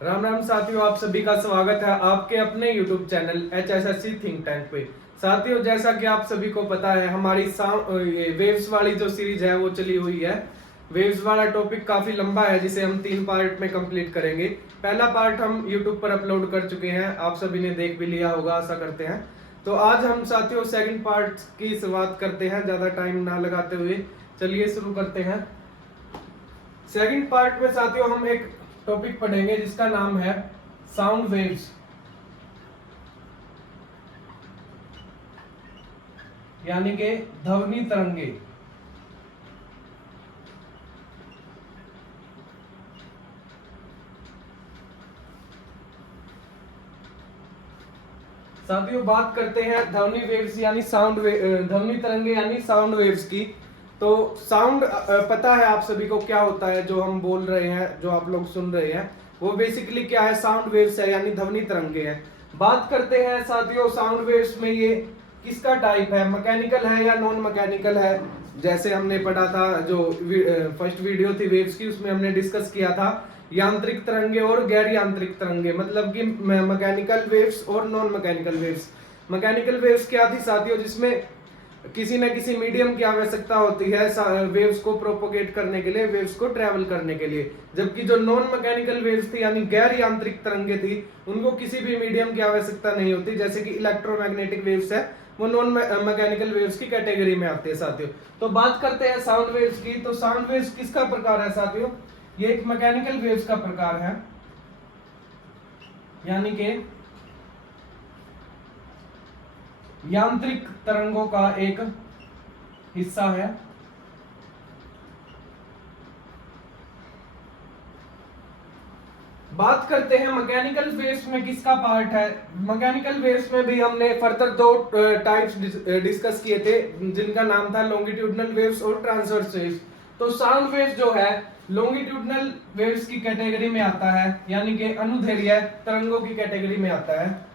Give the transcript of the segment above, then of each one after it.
राम राम साथियों, आप सभी का स्वागत है आपके अपने YouTube channel HSSC think tank पे। साथियों, जैसा कि आप सभी को पता है, हमारी वेव्स वाली जो सीरीज है वो चली हुई है। वेव्स वाला टॉपिक काफी लंबा है जिसे हम 3 पार्ट में कंप्लीट करेंगे। पहला पार्ट हम YouTube पर अपलोड कर चुके हैं, आप सभी ने देख भी लिया होगा, आशा करते हैं। तो आज हम साथियों सेकंड पार्ट की शुरुआत करते हैं, ज्यादा टाइम ना लगाते हुए चलिए शुरू करते हैं। सेकंड पार्ट में साथियों हम एक टॉपिक पढ़ेंगे जिसका नाम है साउंड वेव्स, यानी कि ध्वनि तरंगे। साथियों, बात करते हैं ध्वनि वेव्स यानी ध्वनि तरंगे यानी साउंड वेव्स की। तो साउंड पता है आप सभी को क्या होता है, जो हम बोल रहे हैं, जो आप लोग सुन रहे हैं, वो बेसिकली क्या है, साउंड वेव्स है यानी ध्वनि तरंगे हैं। बात करते हैं साथियों साउंड वेव्स में ये किसका टाइप है, मैकेनिकल है या नॉन मैकेनिकल है। जैसे हमने पढ़ा था, जो फर्स्ट वीडियो थी वेव्स की, उसमें हमने डिस्कस किया था यांत्रिक तरंगे और गैर यांत्रिक तरंगे, मतलब कि मैकेनिकल वेव्स और non mechanical waves. Mechanical waves क्या थी साथियों, जिसमें किसी न किसी मीडियम की आवश्यकता होती है वेव्स को प्रोपोगेट करने के लिए, वेव्स को ट्रेवल करने के लिए। जबकि जो नॉन मैकेनिकल वेव्स थी यानी गैर यांत्रिक तरंगे थी, उनको किसी भी मीडियम की आवश्यकता नहीं होती। जैसे कि इलेक्ट्रोमैग्नेटिक वेव्स है, वो नॉन मैकेनिकल वेव्स की कैटेगरी में आते हैं साथियों। तो बात करते हैं साउंड वेव्स की। तो साउंड वेव्स किसका प्रकार है साथियों, ये एक मैकेनिकल वेव्स का प्रकार है, यानी कि यांत्रिक तरंगों का एक हिस्सा है। बात करते हैं मैकेनिकल वेव्स में किसका पार्ट है। मैकेनिकल वेव्स में भी हमने फर्दर 2 टाइप्स डिस्कस किए थे, जिनका नाम था लॉन्गिट्यूडनल वेव्स और ट्रांसवर्स वेव्स। तो साउंड वेव्स जो है लॉन्गिट्यूडनल वेव्स की कैटेगरी में आता है, यानी कि अनुदैर्घ्य तरंगों की कैटेगरी में आता है।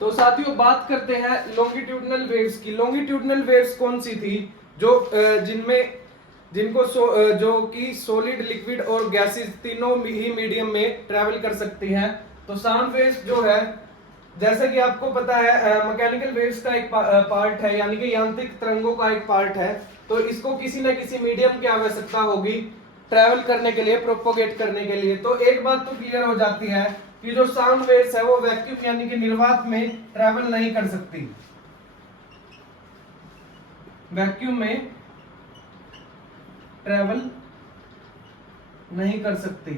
तो साथियों बात करते हैं लॉन्गिट्यूडनल वेव्स की। लॉन्गिट्यूडनल वेव्स कौन सी थी, जो जो कि सॉलिड, लिक्विड और गैसेस तीनों ही मीडियम में ट्रैवल कर सकती हैं। तो साउंड वेव्स जो है, जैसे कि आपको पता है, मैकेनिकल वेव्स का एक पार्ट है, यानी कि यांत्रिक तरंगों का एक पार्ट है। तो इसको किसी न किसी मीडियम की आवश्यकता होगी ट्रैवल करने के लिए, प्रोपोगेट करने के लिए। तो एक बात तो क्लियर हो जाती है कि जो साउंड वेव्स है वो वैक्यूम यानी कि निर्वात में ट्रैवल नहीं कर सकती, वैक्यूम में ट्रैवल नहीं कर सकती।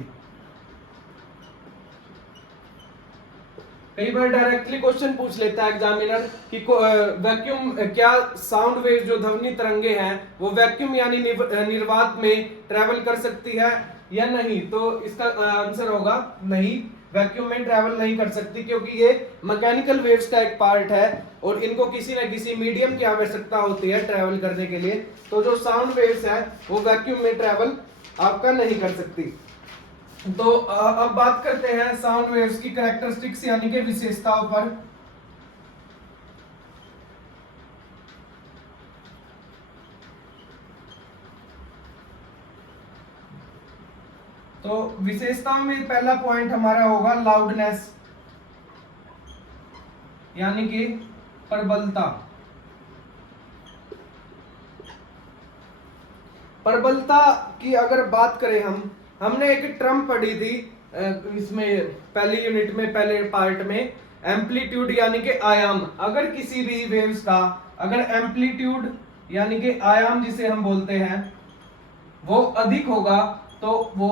कई बार डायरेक्टली क्वेश्चन पूछ लेता है एग्जामिनर कि वैक्यूम क्या साउंड वेव जो ध्वनि तरंगे हैं वो वैक्यूम यानी निर्वात में ट्रैवल कर सकती है या नहीं। तो इसका आंसर होगा नहीं, वैक्यूम में ट्रैवल नहीं कर सकती, क्योंकि ये मैकेनिकल वेव्स का एक पार्ट है और इनको किसी न किसी मीडियम की आवश्यकता होती है ट्रैवल करने के लिए। तो जो साउंड वेव्स है वो वैक्यूम में ट्रैवल आपका नहीं कर सकती। तो अब बात करते हैं साउंड वेव्स की कैरेक्टरिस्टिक्स यानी कि विशेषताओं पर। तो विशेषताओं में पहला पॉइंट हमारा होगा लाउडनेस, यानी कि प्रबलता। प्रबलता की अगर बात करें, हमने एक टर्म पढ़ी थी इसमें पहली यूनिट में, पहले पार्ट में, एम्पलीट्यूड यानी कि आयाम। अगर किसी भी वेव्स का अगर एम्पलीट्यूड यानी कि आयाम जिसे हम बोलते हैं वो अधिक होगा तो वो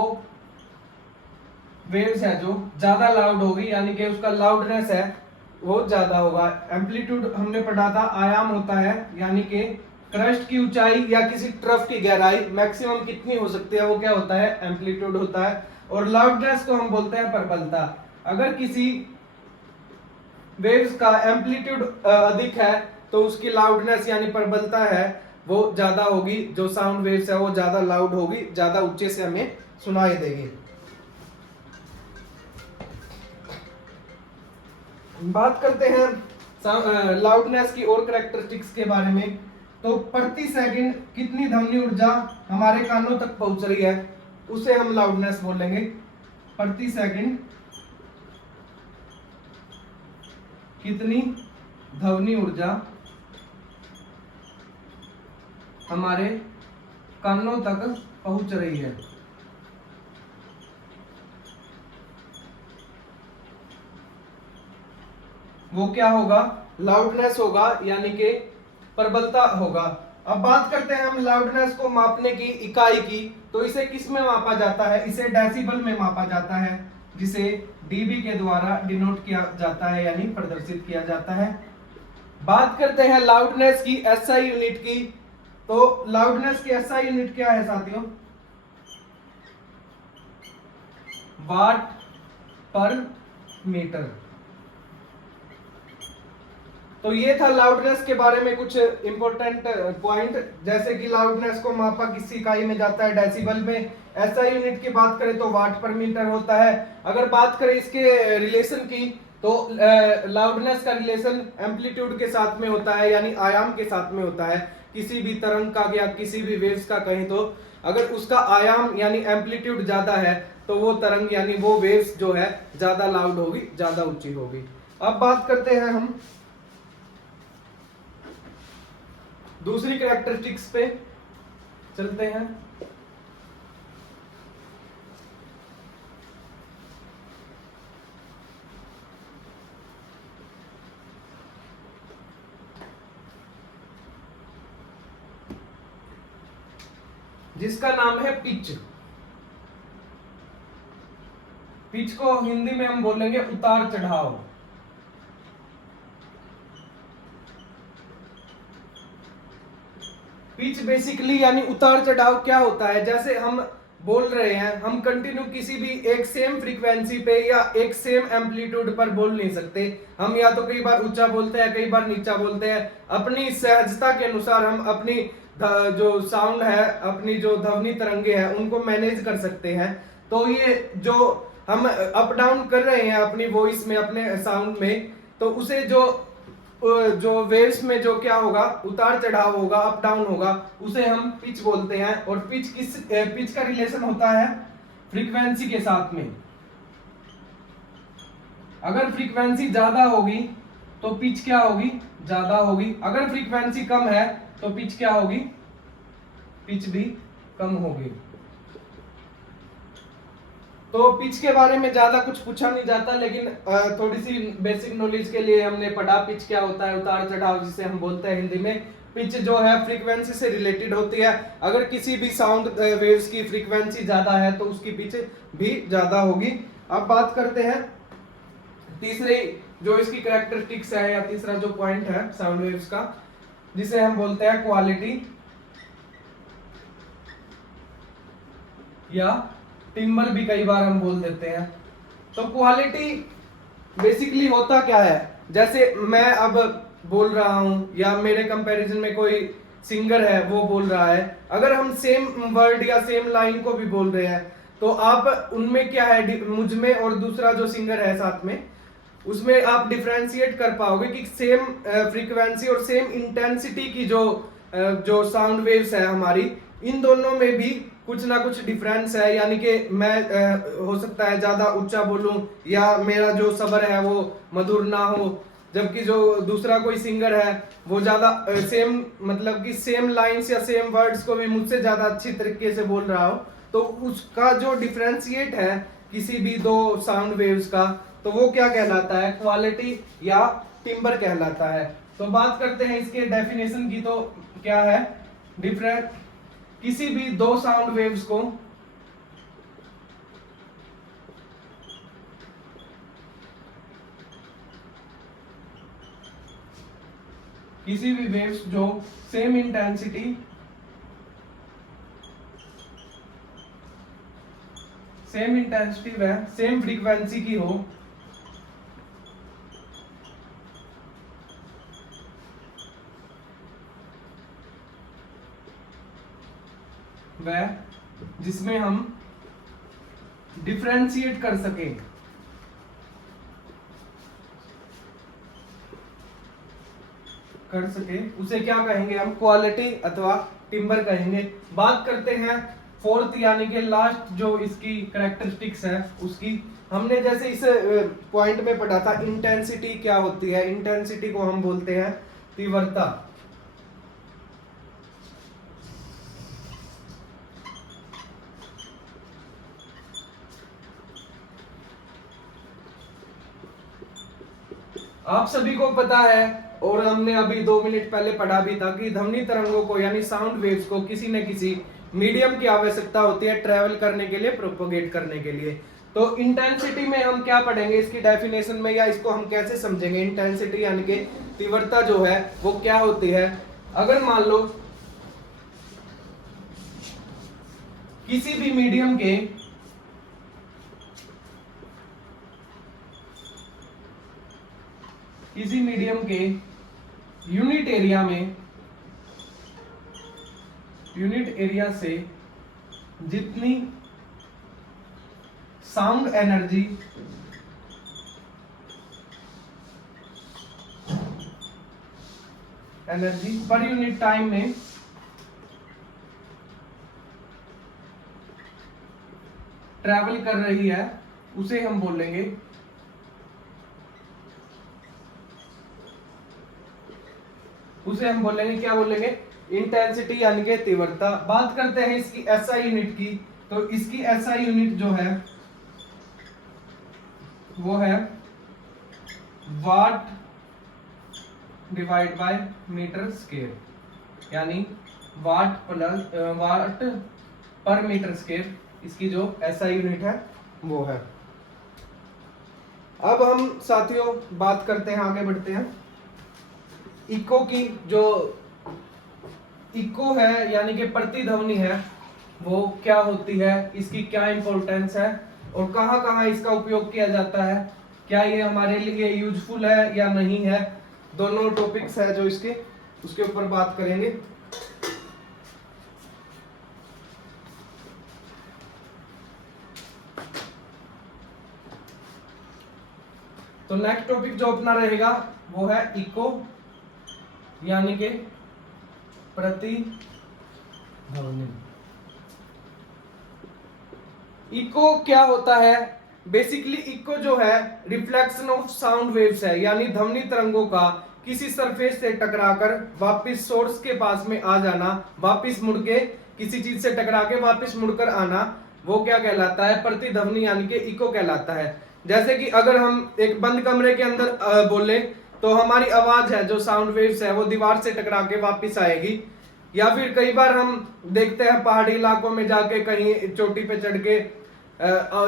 वेव्स है जो ज्यादा लाउड होगी, यानी कि उसका लाउडनेस है वो ज्यादा होगा। एम्पलीट्यूड हमने पढ़ा था, आयाम होता है यानी कि क्रस्ट की ऊंचाई या किसी ट्रफ की गहराई मैक्सिमम कितनी हो सकती है, वो क्या होता है, एम्पलीट्यूड होता है। और लाउडनेस को हम बोलते हैं प्रबलता। अगर किसी वेव्स का एम्पलीट्यूड अधिक है तो उसकी लाउडनेस यानी प्रबलता है वो ज्यादा होगी, जो साउंड वेव्स है वो ज्यादा लाउड होगी, ज्यादा ऊंचे से हमें सुनाई देगी। बात करते हैं लाउडनेस की और कैरेक्टरिस्टिक्स के बारे में। तो प्रति सेकंड कितनी ध्वनि ऊर्जा हमारे कानों तक पहुंच रही है, उसे हम लाउडनेस बोलेंगे। प्रति सेकंड कितनी ध्वनि ऊर्जा हमारे कानों तक पहुंच रही है, वो क्या होगा, लाउडनेस होगा, यानी कि प्रबलता होगा। अब बात करते हैं हम लाउडनेस को मापने की इकाई की। तो इसे किस में मापा जाता है, इसे डेसिबल में मापा जाता है, जिसे डीबी के द्वारा डिनोट किया जाता है, यानी प्रदर्शित किया जाता है। बात करते हैं लाउडनेस की एसआई यूनिट की। तो लाउडनेस की एसआई यूनिट क्या है साथियों, वाट पर मीटर। तो ये था लाउडनेस के बारे में कुछ इंपॉर्टेंट पॉइंट, जैसे कि लाउडनेस को मापा किस इकाई में जाता है, डेसिबल में। एसआई यूनिट की बात करें तो वाट पर मीटर होता है। अगर बात करें इसके रिलेशन की, तो लाउडनेस का रिलेशन एम्पलीट्यूड के साथ में होता है, यानी आयाम के साथ में होता है। किसी भी तरंग का या किसी भी वेव्स का कहें तो अगर उसका आयाम यानी एम्पलीट्यूड ज्यादा है तो वो तरंग यानी वो वेव्स जो है ज्यादा लाउड होगी, ज्यादा ऊंची होगी। अब बात करते हैं हम दूसरी कैरेक्टरिस्टिक्स पे चलते हैं। जिसका नाम है पिच। पिच को हिंदी में हम बोलेंगे उतार चढ़ाव। पिच बेसिकली यानी उतार चढ़ाव क्या होता है, जैसे हम बोल रहे हैं, हम कंटिन्यू किसी भी एक सेम फ्रीक्वेंसी पे या एक सेम एम्पलीट्यूड पर बोल नहीं सकते। हम या तो कई बार ऊंचा बोलते हैं, कई बार नीचा बोलते हैं। अपनी सहजता के अनुसार हम अपनी जो साउंड है, अपनी जो ध्वनि तरंगे हैं, उनको मैनेज कर सकते हैं। तो ये जो हम अप डाउन कर रहे हैं अपनी वॉइस में, अपने साउंड में, तो उसे जो वेव्स में जो क्या होगा, उतार चढ़ाव होगा, अप डाउन होगा, उसे हम पिच बोलते हैं। और पिच का रिलेशन होता है फ्रीक्वेंसी के साथ में। अगर फ्रीक्वेंसी ज्यादा होगी तो पिच क्या होगी, ज्यादा होगी। अगर फ्रीक्वेंसी कम है तो पिच क्या होगी, पिच भी कम होगी। तो पिच के बारे में ज्यादा कुछ पूछा नहीं जाता, लेकिन थोड़ी सी बेसिक नॉलेज के लिए हमने पढ़ा पिच क्या होता है, उतार चढ़ाव जिसे हम बोलते हैं हिंदी में। पिच जो है फ्रीक्वेंसी से रिलेटेड होती है। अगर किसी भी साउंड वेव्स की फ्रीक्वेंसी ज्यादा है तो उसकी पिच भी ज्यादा होगी। अब बात करते हैं तीसरे जो इसकी कैरेक्टरिस्टिक्स है, या तीसरा जो पॉइंट है साउंड वेव्स का, जिसे हम बोलते हैं क्वालिटी या टिम्बर भी कई बार हम बोल देते हैं। तो क्वालिटी बेसिकली होता क्या है, जैसे मैं अब बोल रहा हूं या मेरे कंपैरिजन में कोई सिंगर है वो बोल रहा है, अगर हम सेम वर्ड या सेम लाइन को भी बोल रहे हैं तो आप उनमें क्या है, मुझ में और दूसरा जो सिंगर है साथ में, उसमें आप डिफरेंशिएट कर पाओगे कि सेम फ्रीक्वेंसी और सेम इंटेंसिटी की जो साउंड वेव्स है हमारी, इन दोनों में भी कुछ ना कुछ डिफरेंस है। यानी कि मैं हो सकता है ज्यादा ऊंचा बोलूं या मेरा जो स्वर है वो मधुर ना हो, जबकि जो दूसरा कोई सिंगर है वो ज्यादा सेम मतलब कि सेम लाइंस या सेम वर्ड्स को भी मुझसे ज्यादा अच्छी तरीके से बोल रहा हो। तो उसका जो डिफरेंशिएट है किसी भी दो साउंड वेव्स का, तो वो क्या कहलाता है, क्वालिटी या टिम्बर कहलाता है। तो बात करते हैं इसके डेफिनेशन की। तो क्या है, डिफरेंट किसी भी दो साउंड वेव्स को किसी भी वेव्स जो सेम इंटेंसिटी व सेम फ्रीक्वेंसी की हो, वह जिसमें हम डिफरेंशिएट कर सकें, उसे क्या कहेंगे हम? क्वालिटी अथवा टिम्बर कहेंगे। बात करते हैं फोर्थ यानी कि लास्ट जो इसकी कैरेक्टरिस्टिक्स है उसकी। हमने जैसे इस पॉइंट में पढ़ा था इंटेंसिटी क्या होती है। इंटेंसिटी को हम बोलते हैं तीव्रता। आप सभी को पता है और हमने अभी 2 मिनट पहले पढ़ा भी था कि ध्वनि तरंगों को यानी साउंड वेव्स को किसी न किसी मीडियम की आवश्यकता होती है ट्रैवल करने के लिए, प्रोपोगेट करने के लिए। तो इंटेंसिटी में हम क्या पढ़ेंगे इसकी डेफिनेशन में, या इसको हम कैसे समझेंगे? इंटेंसिटी यानी कि तीव्रता जो है वो क्या होती है? अगर मान लो किसी भी मीडियम के यूनिट एरिया से जितनी sound energy per unit time में ट्रैवल कर रही है उसे हम बोलेंगे क्या बोलेंगे? इंटेंसिटी यानी कि तीव्रता। बात करते हैं इसकी एसआई यूनिट की। तो इसकी एसआई यूनिट जो है वो है वाट डिवाइड बाय मीटर स्क्वायर, यानी वाट पर मीटर स्क्वायर इसकी जो एसआई यूनिट है वो है। अब हम साथियों बात करते हैं, आगे बढ़ते हैं इको की। जो इको है यानी कि प्रतिध्वनि है वो क्या होती है, इसकी क्या इंपॉर्टेंस है और कहां कहां इसका उपयोग किया जाता है, क्या ये हमारे लिए यूजफुल है या नहीं है, दोनों टॉपिक्स है जो इसके उसके ऊपर बात करेंगे। तो नेक्स्ट टॉपिक जो अपना रहेगा वो है इको यानी कि प्रतिध्वनि। इको क्या होता है? बेसिकली इको जो है रिफ्लेक्शन ऑफ साउंड वेव्स है, यानी ध्वनि तरंगों का किसी सरफेस से टकराकर वापस सोर्स के पास में आ जाना, वापस मुड़ के किसी चीज से टकरा के वापस मुड़कर आना, वो क्या कहलाता है? प्रतिध्वनि यानी कि इको कहलाता है। जैसे कि अगर हम एक बंद कमरे के अंदर बोले तो हमारी आवाज है जो साउंड वेव्स है वो दीवार से टकरा के वापस आएगी। या फिर कई बार हम देखते हैं पहाड़ी इलाकों में जाके कहीं चोटी पे चढ़ के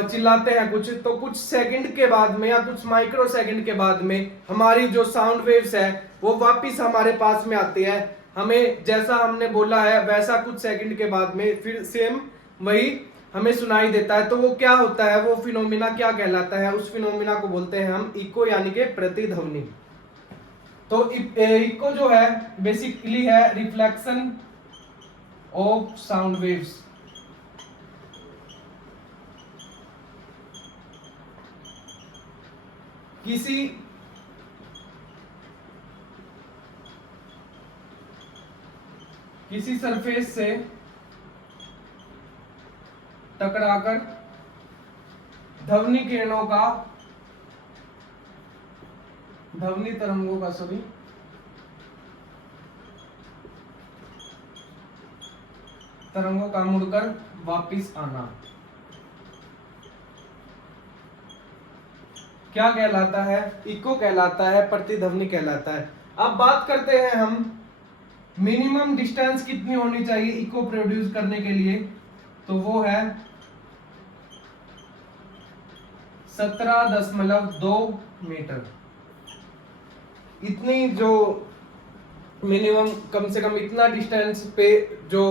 चिल्लाते हैं कुछ, तो कुछ सेकंड के बाद में या कुछ माइक्रो सेकंड के बाद में हमारी जो साउंड वेव्स है वो वापस हमारे पास में आती है। हमें जैसा हमने बोला है वैसा कुछ सेकंड के बाद में फिर सेम वही हमें सुनाई देता है। तो वो क्या होता है, वो फिनोमिना क्या कहलाता है? उस फिनोमिना को बोलते हैं हम इको यानी कि प्रतिध्वनि। तो इको जो है बेसिकली है रिफ्लेक्शन ऑफ साउंड वेव्स। किसी सरफेस से टकराकर ध्वनि तरंगों का तरंगों का मुड़कर वापिस आना क्या कहलाता है? इको कहलाता है, प्रतिध्वनि कहलाता है। अब बात करते हैं हम मिनिमम डिस्टेंस कितनी होनी चाहिए इको प्रोड्यूस करने के लिए। तो वो है 17.2 मीटर। इतनी जो मिनिमम कम से कम इतना डिस्टेंस पे जो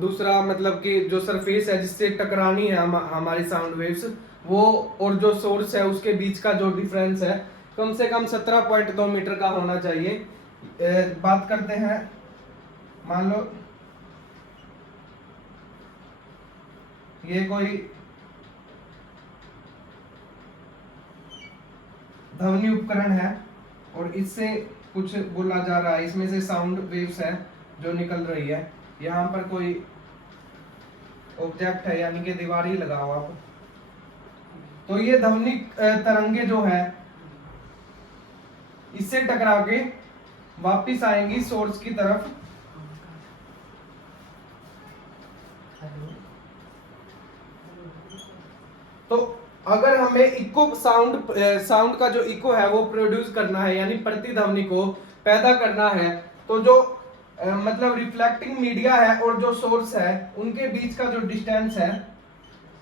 दूसरा मतलब कि जो सरफेस है जिससे टकरानी है हमारी साउंड वेव्स, वो और जो सोर्स है उसके बीच का जो डिफरेंस है कम से कम 17.2 मीटर का होना चाहिए। बात करते हैं, मान लो ये कोई ध्वनि उपकरण है और इससे कुछ बोला जा रहा है, इसमें से साउंड वेव्स है जो निकल रही है। यहाँ पर कोई ऑब्जेक्ट है यानी कि दीवार ही लगाओ आप। तो ये ध्वनि तरंगे जो है इससे टकरा के वापिस आएंगी सोर्स की तरफ। तो अगर हमें इको साउंड का जो इको है वो प्रोड्यूस करना है यानी प्रतिध्वनि को पैदा करना है, तो जो मतलब रिफ्लेक्टिंग मीडिया है और जो सोर्स है उनके बीच का जो डिस्टेंस है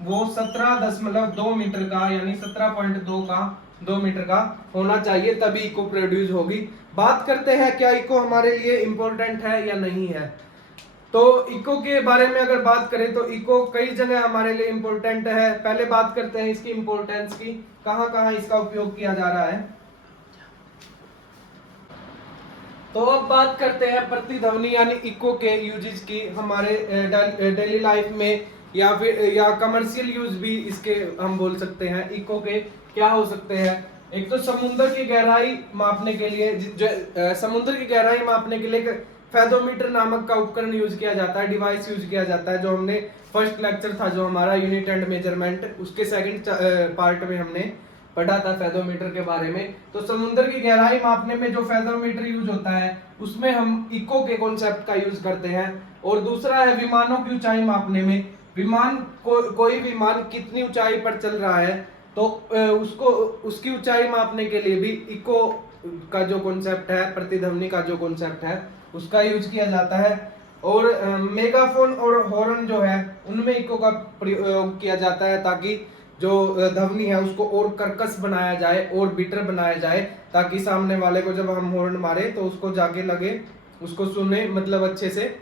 वो 17.2 मीटर का यानी 17.2 मीटर का होना चाहिए, तभी इको प्रोड्यूस होगी। बात करते हैं क्या इको हमारे लिए इम्पोर्टेंट है या नहीं है। तो इको के बारे में अगर बात करें तो इको कई जगह हमारे लिए इम्पोर्टेंट है। पहले बात करते हैं इसकी इम्पोर्टेंस की, कहां कहां इसका उपयोग किया जा रहा है। तो अब बात करते हैं प्रतिध्वनि यानी इको के यूजेस की हमारे डेली लाइफ में, या फिर या कमर्शियल यूज भी इसके हम बोल सकते हैं। इको के क्या हो सकते हैं, एक तो समुद्र की गहराई मापने के लिए, समुद्र की गहराई मापने के लिए फेदोमीटर नामक का उपकरण यूज किया जाता है, डिवाइस यूज किया जाता है, जो हमने फर्स्ट लेक्चर था जो हमारा यूनिट एंड मेजरमेंट, उसके सेकंड पार्ट में हमने पढ़ा था फेदोमीटर के बारे में। तो समुद्र की गहराई मापने में जो फेदोमीटर यूज होता है उसमें हम इको के कॉन्सेप्ट का यूज करते हैं। और दूसरा है विमानों की ऊंचाई मापने में, विमान कोई विमान कितनी ऊंचाई पर चल रहा है तो उसको उसकी ऊंचाई मापने के लिए भी इको का जो कॉन्सेप्ट है, प्रतिध्वनि का जो कॉन्सेप्ट है उसका यूज किया जाता है। और मेगाफोन और हॉर्न जो है उनमें इको का प्रयोग किया जाता है ताकि जो ध्वनि है उसको और कर्कश बनाया जाए और बिटर बनाया जाए, ताकि सामने वाले को जब हम हॉर्न मारे तो उसको जाके लगे, उसको सुने मतलब अच्छे से।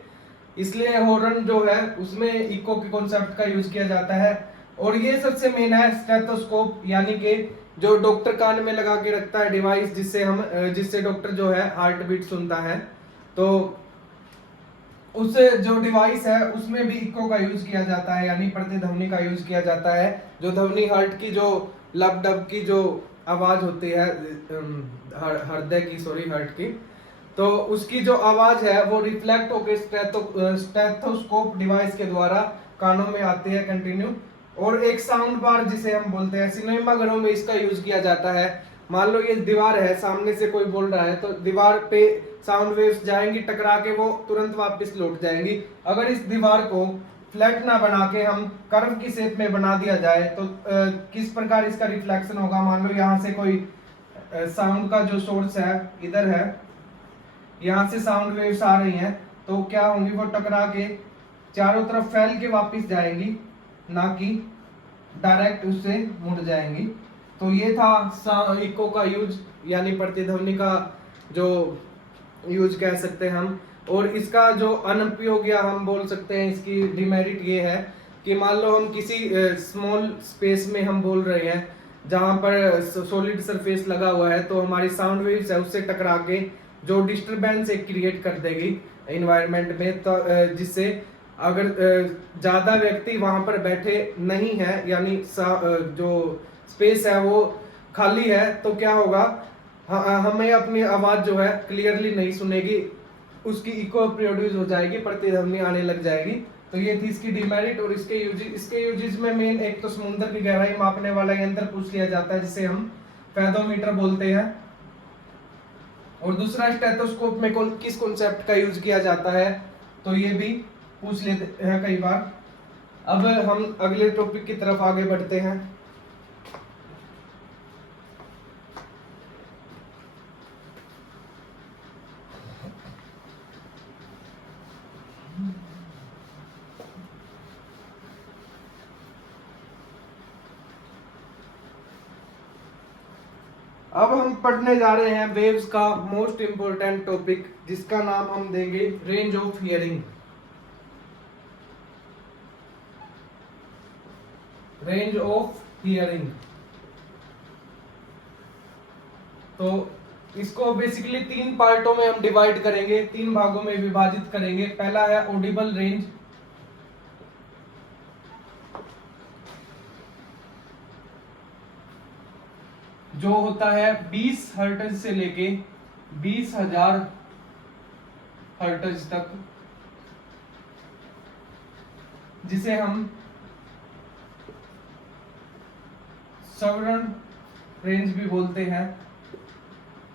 इसलिए हॉर्न जो है उसमें इको के कॉन्सेप्ट का यूज किया जाता है। और ये सबसे मेन है स्टेथोस्कोप, यानी कि जो डॉक्टर कान में लगा के रखता है डिवाइस, जिससे डॉक्टर जो है हार्ट बीट सुनता है। तो उस जो डिवाइस है उसमें भी इको का यूज किया जाता है यानी प्रतिध्वनि का यूज किया जाता है। जो ध्वनि हार्ट की जो लब डब की जो आवाज होती है हार्ट की, तो उसकी जो आवाज है वो रिफ्लेक्ट होकर स्टेथोस्कोप डिवाइस के द्वारा कानों में आती है कंटिन्यू। और एक साउंड बार जिसे हम बोलते हैं, सिनेमा घरों में इसका यूज किया जाता है। मान लो ये दीवार है, सामने से कोई बोल रहा है तो दीवार पे साउंड वेव्स जाएंगी, टकरा के वो तुरंत वापस लौट जाएंगी। अगर इस दीवार को फ्लैट ना बना के हम कर्व की शेप में बना दिया जाए तो किस प्रकार इसका रिफ्लेक्शन होगा। मान लो यहाँ से कोई साउंड का जो सोर्स है इधर है, यहाँ से साउंड वेव्स आ रही हैं, तो क्या होंगी, वो टकरा के चारों तरफ फैल के वापस जाएंगी, ना कि डायरेक्ट उससे मुड़ जाएंगी। तो ये था इको का यूज यानी प्रतिध्वनि का जो यूज कह सकते हैं हम। और इसका जो अनुपयोग या हम बोल सकते हैं इसकी डिमेरिट ये है कि मान लो हम किसी स्मॉल स्पेस में हम बोल रहे हैं जहाँ पर सॉलिड सरफेस लगा हुआ है, तो हमारी साउंड वेव्स है उससे टकरा के जो डिस्टरबेंस एक क्रिएट कर देगी एनवायरनमेंट में, तो जिससे अगर ज़्यादा व्यक्ति वहाँ पर बैठे नहीं है यानी जो स्पेस है वो खाली है, तो क्या होगा, हमें अपनी आवाज़ जो है क्लियरली नहीं सुनेगी, उसकी इको प्रोड्यूस हो जाएगी, प्रतिध्वनि आने लग जाएगी। तो ये थी इसकी डिमेरिट। और इसके यूजेस में मेन एक तो समुद्र की गहराई मापने वाला यंत्र पूछ लिया जाता है जिसे हम फेदोमीटर बोलते हैं। और दूसरा स्टेथोस्कोप में किस कॉन्सेप्ट का यूज किया जाता है, तो ये भी पूछ लेते हैं कई बार। अब हम अगले टॉपिक की तरफ आगे बढ़ते हैं। अब हम पढ़ने जा रहे हैं वेव्स का मोस्ट इंपोर्टेंट टॉपिक, जिसका नाम हम देंगे range of hearing. Range of hearing. तो इसको बेसिकली 3 पार्टों में हम डिवाइड करेंगे, 3 भागों में विभाजित करेंगे। पहला है ऑडिबल रेंज, जो होता है 20 हर्ट्ज से लेके 20,000 हर्ट्ज तक, जिसे हम सवर्न रेंज भी बोलते हैं,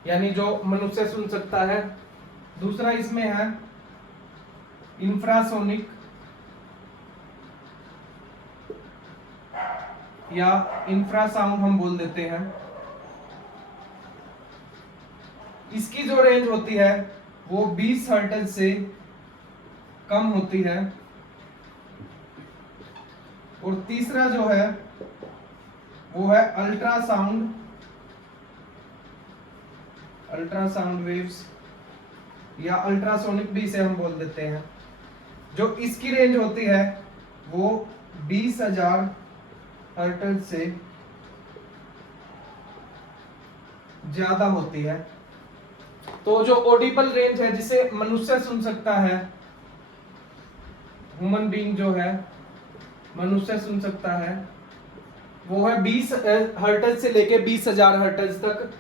यानी जो मनुष्य सुन सकता है। दूसरा इसमें है इंफ्रासोनिक या इंफ्रासाउंड हम बोल देते हैं। इसकी जो रेंज होती है वो 20 हर्ट्ज से कम होती है। और तीसरा जो है वो है अल्ट्रासाउंड वेव्स या अल्ट्रासोनिक भी इसे हम बोल देते हैं। जो इसकी रेंज होती है वो 20,000 हर्ट्ज से ज्यादा होती है। तो जो ऑडिबल रेंज है जिसे मनुष्य सुन सकता है, ह्यूमन बीइंग जो है मनुष्य सुन सकता है, वो है 20 हर्ट्ज से लेके 20,000 हर्ट्ज तक।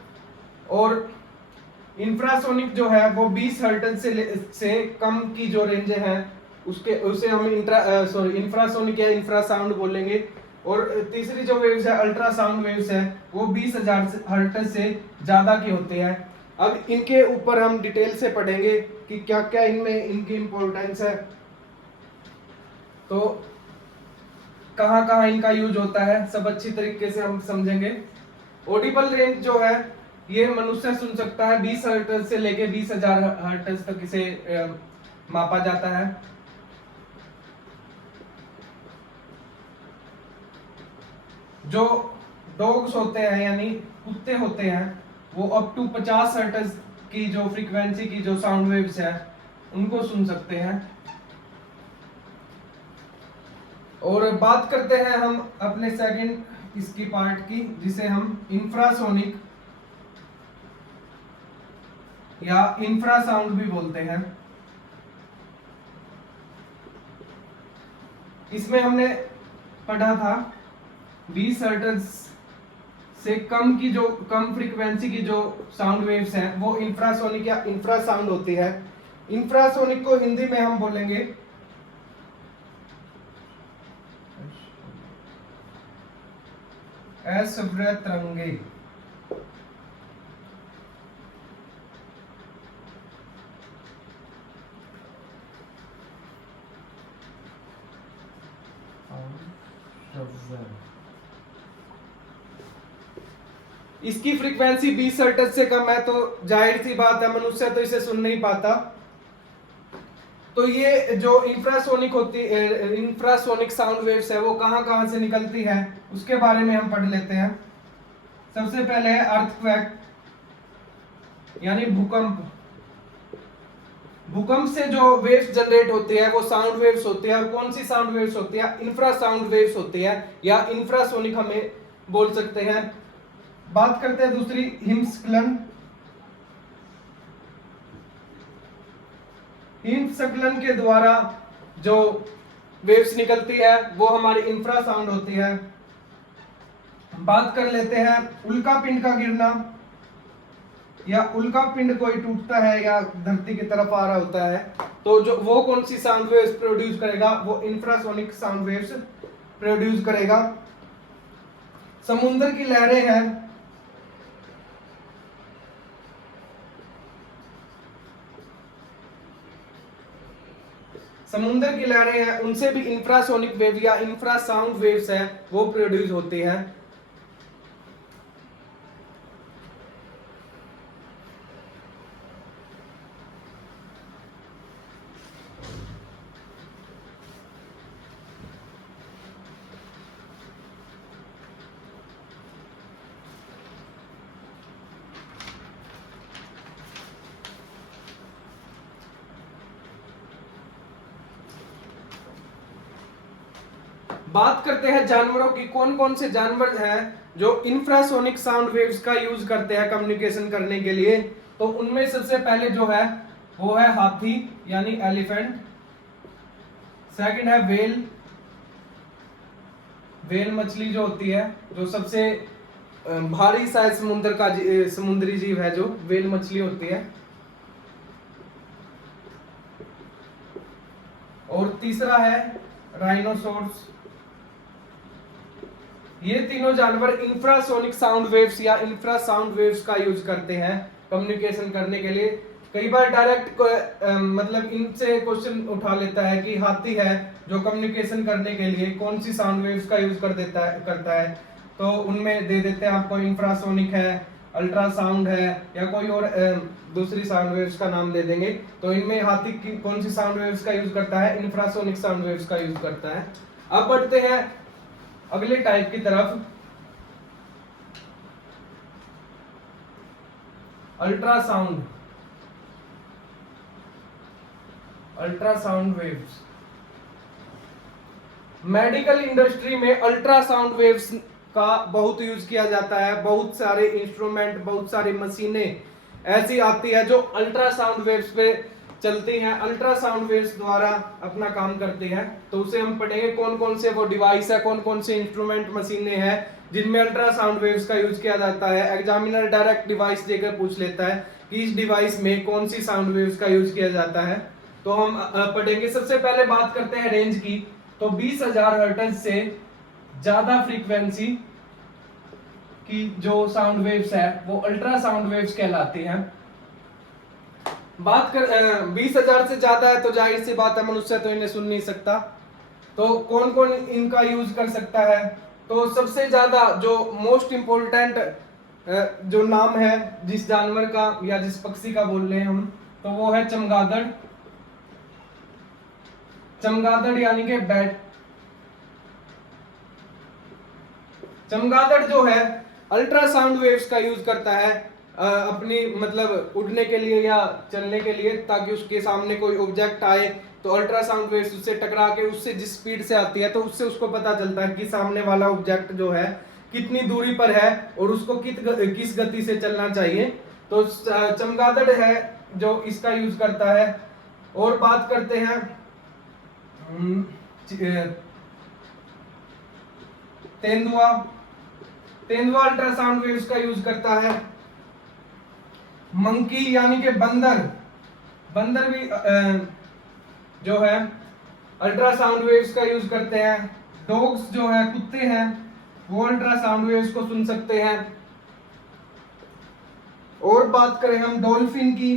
और इंफ्रासोनिक जो है वो 20 हर्ट्ज से कम की जो रेंज है उसे हम इंफ्रासोनिक या इंफ्रासाउंड बोलेंगे। और तीसरी जो वेव्स है अल्ट्रासाउंड वेव्स है वो 20,000 हर्ट्ज से ज्यादा की होती है। अब इनके ऊपर हम डिटेल से पढ़ेंगे कि क्या क्या इनमें इनकी इंपॉर्टेंस है, तो कहाँ कहाँ इनका यूज होता है, सब अच्छी तरीके से हम समझेंगे। ऑडिबल रेंज जो है ये मनुष्य सुन सकता है, 20 हर्ट्ज से लेके 20,000 हर्ट्ज तक इसे मापा जाता है। जो डॉग्स होते हैं यानी कुत्ते होते हैं वो अप टू 50 हर्ट्ज की जो फ्रीक्वेंसी की जो साउंड वेव्स है उनको सुन सकते हैं। और बात करते हैं हम अपने सेकंड इसकी पार्ट की, जिसे हम इंफ्रासोनिक या इंफ्रासाउंड भी बोलते हैं। इसमें हमने पढ़ा था 20 हर्ट्ज से कम की जो कम फ्रीक्वेंसी की जो साउंड वेव्स हैं वो इंफ्रासोनिक या इंफ्रासाउंड होती है। इंफ्रासोनिक को हिंदी में हम बोलेंगे अश्रव्य तरंगे। इसकी फ्रीक्वेंसी 20 हर्ट्ज से कम है, तो जाहिर सी बात है मनुष्य तो इसे सुन नहीं पाता। तो ये जो इंफ्रासोनिक साउंड वेव्स है वो कहां कहां से निकलती है उसके बारे में हम पढ़ लेते हैं। सबसे पहले है अर्थक्वेक यानी भूकंप। भूकंप से जो वेव्स जनरेट होती है वो साउंड वेव्स होती है। और कौन सी साउंड वेव्स होती है? इंफ्रासाउंड वेव्स होती है या इंफ्रासोनिक हमें बोल सकते हैं। बात करते हैं दूसरी, हिमस्खलन। हिमस्खलन के द्वारा जो वेव्स निकलती है वो हमारी इंफ्रासाउंड होती है। बात कर लेते हैं उल्का पिंड का गिरना, या उल्का पिंड कोई टूटता है या धरती की तरफ आ रहा होता है तो जो वो कौन सी साउंड वेव्स प्रोड्यूस करेगा? वो इंफ्रासोनिक साउंड वेव्स प्रोड्यूस करेगा। समुद्र की लहरें हैं, समुद्र की लहरें हैं उनसे भी इंफ्रासोनिक वेव या इंफ्रासाउंड वेव्स है वो प्रोड्यूस होती है। बात करते हैं जानवरों की। कौन कौन से जानवर हैं जो इंफ्रासोनिक साउंड वेव्स का यूज करते हैं कम्युनिकेशन करने के लिए? तो उनमें सबसे पहले जो है वो है हाथी यानी एलिफेंट। सेकंड है वेल, वेल मछली जो होती है जो सबसे भारी शायद समुद्र का समुद्री जीव है जो व्हेल मछली होती है। और तीसरा है राइनोसोर्स। ये तीनों जानवर इंफ्रासोनिक साउंड वेव्स या इंफ्रासाउंड वेव्स का यूज करते हैं कम्युनिकेशन करने के लिए। कई बार डायरेक्ट मतलब इनसे क्वेश्चन उठा लेता है कि हाथी है जो कम्युनिकेशन करने के लिए कौन सी साउंड वेव्स का यूज करता है, तो उनमें दे देते हैं आपको इंफ्रासोनिक है, अल्ट्रासाउंड है, या कोई और दूसरी साउंड वेव्स का नाम दे देंगे। तो इनमें हाथी की कौन सी साउंड वेव्स का यूज करता है, इंफ्रासोनिक साउंड वेव्स का यूज करता है। अब बढ़ते हैं अगले टाइप की तरफ, ultrasound. Ultrasound waves medical industry में अल्ट्रासाउंड वेव्स का बहुत यूज किया जाता है। बहुत सारे इंस्ट्रूमेंट, बहुत सारी मशीनें ऐसी आती है जो अल्ट्रासाउंड वेव्स पे चलती हैं, अल्ट्रासाउंड वेव्स द्वारा अपना काम करती हैं। तो उसे हम पढ़ेंगे कौन कौन से वो डिवाइस है, कौन कौन से इंस्ट्रूमेंट मशीनें हैं जिनमें अल्ट्रासाउंड वेव्स का यूज किया जाता है। एग्जामिनर डायरेक्ट डिवाइस देकर पूछ लेता है कि इस डिवाइस में कौन सी साउंड वेव्स का यूज किया जाता है। तो हम पढ़ेंगे। सबसे पहले बात करते हैं रेंज की। तो 20,000 हर्ट्ज से ज्यादा फ्रीक्वेंसी की जो साउंड वेव्स है वो अल्ट्रासाउंड वेव्स कहलाती हैं। बात कर 20,000 से ज्यादा है तो जाहिर सी बात है मनुष्य तो इन्हें सुन नहीं सकता। तो कौन कौन इनका यूज कर सकता है? तो सबसे ज्यादा जो मोस्ट इंपोर्टेंट जो नाम है जिस जानवर का या जिस पक्षी का बोल रहे हैं हम, तो वो है चमगादड़। चमगादड़ यानी कि बैट। चमगादड़ जो है अल्ट्रासाउंड वेव्स का यूज करता है अपनी मतलब उड़ने के लिए या चलने के लिए, ताकि उसके सामने कोई ऑब्जेक्ट आए तो अल्ट्रासाउंड वेव्स उससे टकरा के उससे जिस स्पीड से आती है तो उससे उसको पता चलता है कि सामने वाला ऑब्जेक्ट जो है कितनी दूरी पर है और उसको किस गति से चलना चाहिए। तो चमगादड़ है जो इसका यूज करता है। और बात करते हैं तेंदुआ। तेंदुआ अल्ट्रासाउंड वेव्स का यूज करता है। मंकी यानी कि बंदर, बंदर भी जो है अल्ट्रासाउंड वेव्स का यूज करते हैं। डॉग्स जो है, कुत्ते हैं, वो अल्ट्रासाउंड वेव्स को सुन सकते हैं। और बात करें हम डॉल्फिन की।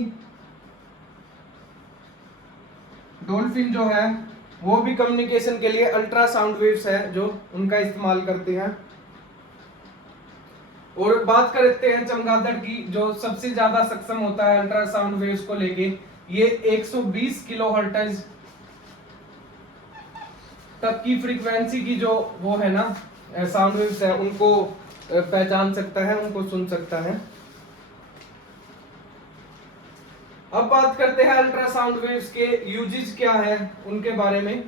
डॉल्फिन जो है वो भी कम्युनिकेशन के लिए अल्ट्रासाउंड वेव्स है जो उनका इस्तेमाल करते हैं। और बात करते हैं चमगादड़ की, जो सबसे ज्यादा सक्षम होता है अल्ट्रासाउंड वेव्स को लेके। ये 120 किलोहर्ट्ज तक की फ्रीक्वेंसी की जो वो है ना साउंड वेव्स है उनको पहचान सकता है, उनको सुन सकता है। अब बात करते हैं अल्ट्रासाउंड वेव्स के यूजेस क्या है उनके बारे में।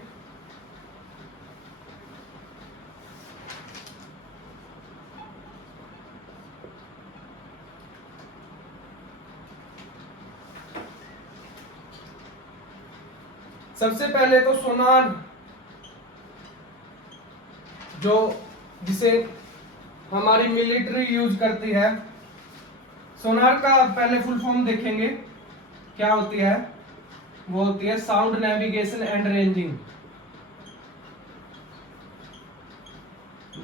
सबसे पहले तो सोनार, जो जिसे हमारी मिलिट्री यूज करती है। सोनार का पहले फुल फॉर्म देखेंगे क्या होती है। वो होती है sound navigation and ranging.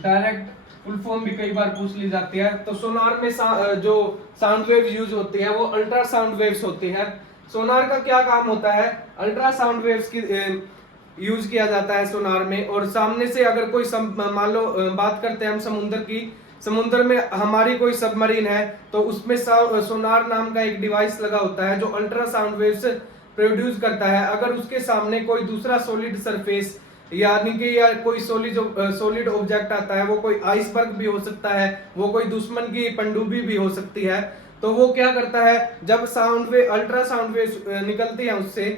Direct full form भी कई बार पूछ ली जाती है। तो सोनार में जो साउंड वेव यूज होती है वो अल्ट्रासाउंड वेव्स होती है। सोनार का क्या काम होता है? अल्ट्रासाउंड वेव्स की यूज किया जाता है सोनार में। और सामने से अगर कोई मान लो बात करते हैं हम समुद्र की, समुद्र में हमारी कोई सबमरीन है तो उसमें सोनार नाम का एक डिवाइस लगा होता है जो अल्ट्रासाउंड वेव्स प्रोड्यूस करता है। अगर उसके सामने कोई दूसरा सॉलिड सरफेस यानी कि या कोई सॉलिड ऑब्जेक्ट आता है, वो कोई आइसबर्ग भी हो सकता है, वो कोई दुश्मन की पनडुब्बी भी हो सकती है, तो वो क्या करता है जब साउंड वेव अल्ट्रासाउंड वेव निकलती है उससे,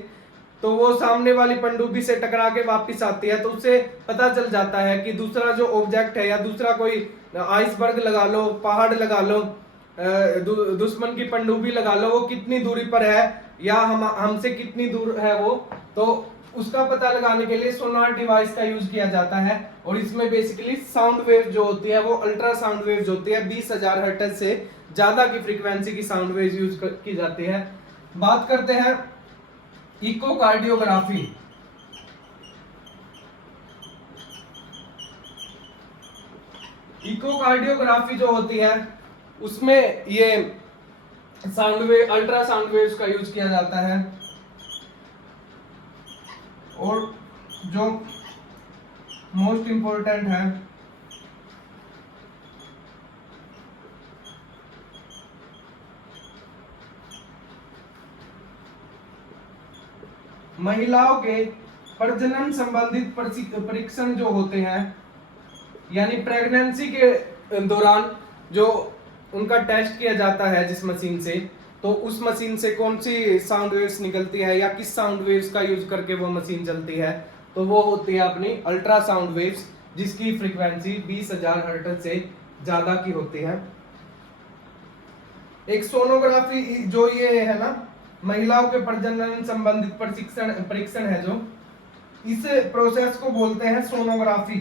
तो वो सामने वाली पनडुब्बी से टकरा के वापस आती है। तो उससे पता चल जाता है कि दूसरा जो ऑब्जेक्ट है या दूसरा कोई आइसबर्ग लगा लो, पहाड़ लगा लो, दुश्मन की पनडुब्बी लगा लो, वो कितनी दूरी पर है या हमसे कितनी दूर है वो। तो उसका पता लगाने के लिए सोनार डिवाइस का यूज किया जाता है। और इसमें बेसिकली साउंड वेव जो होती है वो अल्ट्रासाउंड वेव्स होती है, 20,000 हर्ट्ज से ज्यादा की फ्रीक्वेंसी की साउंड वेव्स यूज की जाती है। बात करते हैं इकोकार्डियोग्राफी। इकोकार्डियोग्राफी जो होती है उसमें ये साउंड वेव, अल्ट्रासाउंड वेव्स का यूज किया जाता है। और जो मोस्ट इंपॉर्टेंट है महिलाओं के प्रजनन संबंधित परीक्षण जो होते हैं, यानी प्रेगनेंसी के दौरान जो उनका टेस्ट किया जाता है जिस मशीन से, तो उस मशीन से कौन सी साउंड वेव्स निकलती है या किस साउंड वेव्स का यूज करके वो मशीन चलती है, तो वो होती है अपनी अल्ट्रासाउंड वेव्स, जिसकी फ्रीक्वेंसी 20,000 हर्ट्ज से ज्यादा की होती है। एक सोनोग्राफी जो ये है ना, महिलाओं के प्रजनन संबंधित परीक्षण है जो, इस प्रोसेस को बोलते हैं सोनोग्राफी।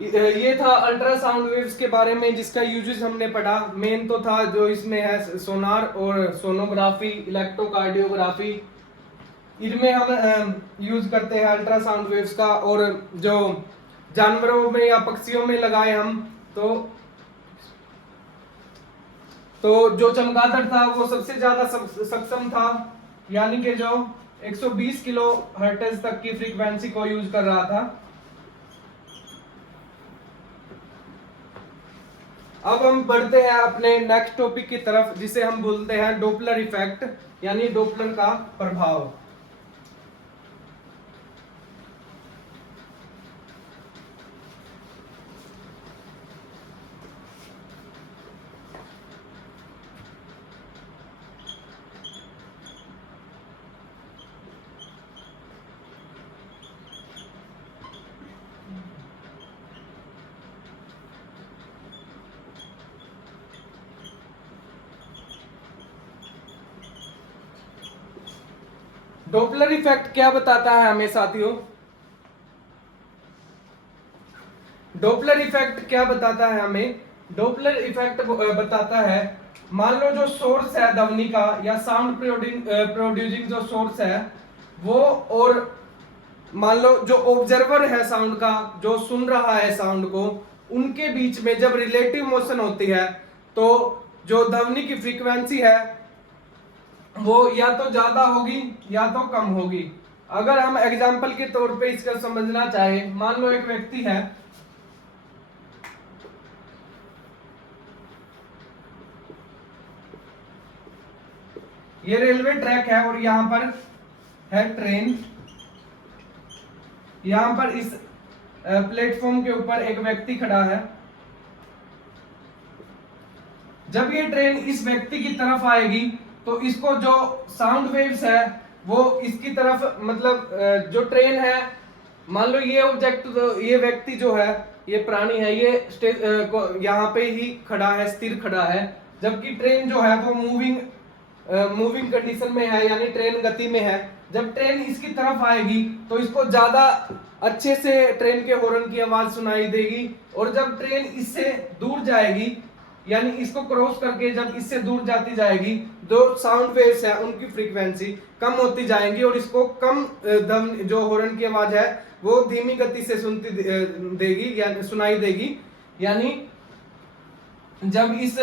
ये था अल्ट्रासाउंड वेव्स के बारे में जिसका यूजेस हमने पढ़ा। मेन तो था जो इसमें है सोनार और सोनोग्राफी, इलेक्ट्रोकार्डियोग्राफी, इनमें हम यूज करते हैं अल्ट्रासाउंड वेव्स का। और जो जानवरों में या पक्षियों में लगाए हम, तो जो चमगादड़ था वो सबसे ज्यादा सक्षम था, यानी कि जो 120 किलो हर्ट्ज तक की फ्रीक्वेंसी को यूज कर रहा था। अब हम बढ़ते हैं अपने नेक्स्ट टॉपिक की तरफ, जिसे हम बोलते हैं डोपलर इफेक्ट, यानी डोपलर का प्रभाव। डोपलर इफेक्ट क्या बताता है हमें साथियों? डोपलर इफेक्ट क्या बताता है हमें? डोपलर इफेक्ट बताता है, मान लो जो सोर्स है ध्वनि का या साउंड प्रोड्यूसिंग जो सोर्स है वो, और मान लो जो ऑब्जर्वर है साउंड का, जो सुन रहा है साउंड को, उनके बीच में जब रिलेटिव मोशन होती है तो जो ध्वनि की फ्रीक्वेंसी है वो या तो ज्यादा होगी या तो कम होगी। अगर हम एग्जांपल के तौर पे इसका समझना चाहे, मान लो एक व्यक्ति है, ये रेलवे ट्रैक है और यहां पर है ट्रेन, यहां पर इस प्लेटफॉर्म के ऊपर एक व्यक्ति खड़ा है। जब ये ट्रेन इस व्यक्ति की तरफ आएगी तो इसको जो साउंड वेव्स है वो इसकी तरफ, मतलब जो ट्रेन है, मान लो ये ऑब्जेक्ट, ये व्यक्ति जो है, ये प्राणी है, ये यहाँ पे ही खड़ा है, स्थिर खड़ा है, जबकि ट्रेन जो है वो मूविंग कंडीशन में है, यानी ट्रेन गति में है। जब ट्रेन इसकी तरफ आएगी तो इसको ज्यादा अच्छे से ट्रेन के हॉर्न की आवाज सुनाई देगी, और जब ट्रेन इससे दूर जाएगी, यानी इसको क्रॉस करके जब इससे दूर जाती जाएगी, जो साउंड वेव्स है उनकी फ्रीक्वेंसी कम होती जाएंगी और इसको कम जो हॉर्न की आवाज है वो धीमी गति से सुनती देगी या सुनाई देगी। यानी जब इस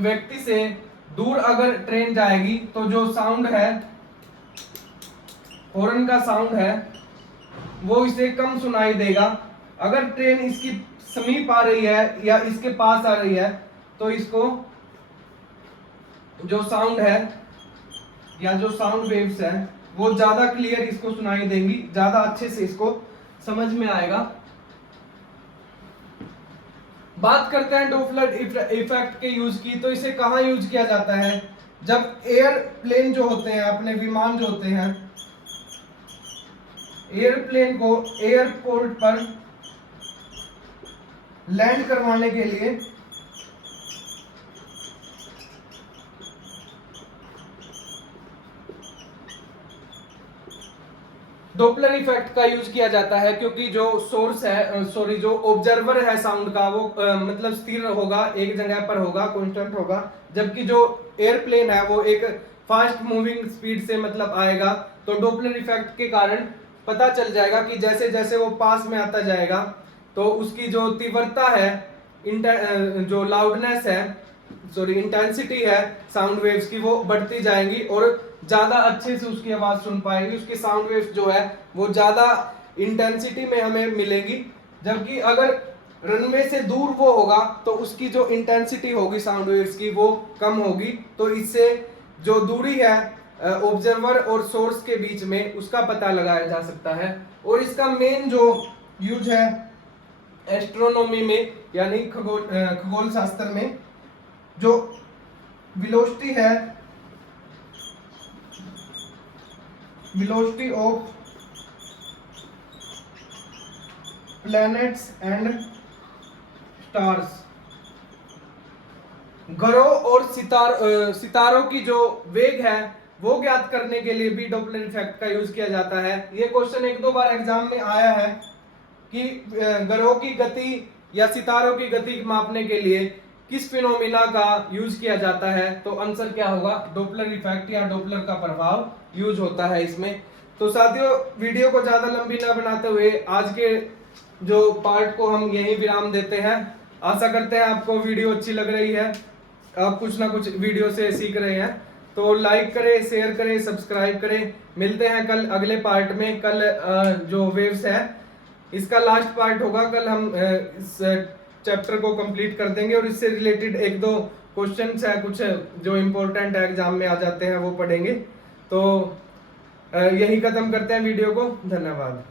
व्यक्ति से दूर अगर ट्रेन जाएगी तो जो साउंड है, हॉर्न का साउंड है, वो इसे कम सुनाई देगा। अगर ट्रेन इसकी समीप आ रही है या इसके पास आ रही है तो इसको जो साउंड है या जो साउंड वेव्स है वो ज्यादा क्लियर इसको सुनाई देंगी, ज्यादा अच्छे से इसको समझ में आएगा। बात करते हैं डोपलर इफेक्ट के यूज की, तो इसे कहां यूज किया जाता है? जब एयरप्लेन जो होते हैं, अपने विमान जो होते हैं, एयरप्लेन को एयरपोर्ट पर लैंड करवाने के लिए डॉपलर इफेक्ट का यूज किया जाता है क्योंकि जो सोर्स है जो ऑब्जर्वर है साउंड का वो मतलब स्थिर होगा, एक जगह पर होगा, कांस्टेंट होगा, जबकि जो एयरप्लेन है वो एक फास्ट मूविंग स्पीड से मतलब आएगा। तो डॉपलर इफेक्ट के कारण पता चल जाएगा कि जैसे जैसे वो पास में आता जाएगा तो उसकी जो तीव्रता है, जो लाउडनेस है, इंटेंसिटी है साउंड वेव्स की, वो बढ़ती जाएंगी और ज्यादा अच्छे से उसकी आवाज सुन पाएंगे। उसकी साउंड वेव्स जो है वो ज्यादा इंटेंसिटी में हमें मिलेगी। जबकि अगर रनवे से दूर वो होगा तो उसकी जो इंटेंसिटी होगी साउंड वेव्स की वो कम होगी। तो इससे जो दूरी है ऑब्जर्वर और सोर्स के बीच में उसका पता लगाया जा सकता है। और इसका मेन जो यूज है एस्ट्रोनॉमी में यानी खगोल शास्त्र में, जो वेलोसिटी है, velocity of planets and stars, ग्रहों और सितारों की जो वेग है वो ज्ञात करने के लिए भी डॉपलर इफेक्ट का यूज किया जाता है। ये क्वेश्चन एक दो बार एग्जाम में आया है कि ग्रहों की गति या सितारों की गति मापने के लिए किस फिनोमिना का यूज किया जाता है। तो आंसर क्या होगा, डॉपलर इफेक्ट या डॉपलर का प्रभाव यूज होता है इसमें। तो साथियों, वीडियो को ज्यादा लंबी ना बनाते हुए आज के जो पार्ट को हम यहीं विराम देते हैं। आशा करते हैं आपको वीडियो अच्छी लग रही है, आप कुछ ना कुछ वीडियो से सीख रहे हैं। तो लाइक करें, शेयर करें, सब्सक्राइब करें। मिलते हैं कल अगले पार्ट में। कल जो वेव्स है इसका लास्ट पार्ट होगा। कल हम इस चैप्टर को कंप्लीट कर देंगे और इससे रिलेटेड एक दो क्वेश्चंस है कुछ जो इम्पोर्टेंट है एग्जाम में आ जाते हैं वो पढ़ेंगे। तो यही खत्म करते हैं वीडियो को। धन्यवाद।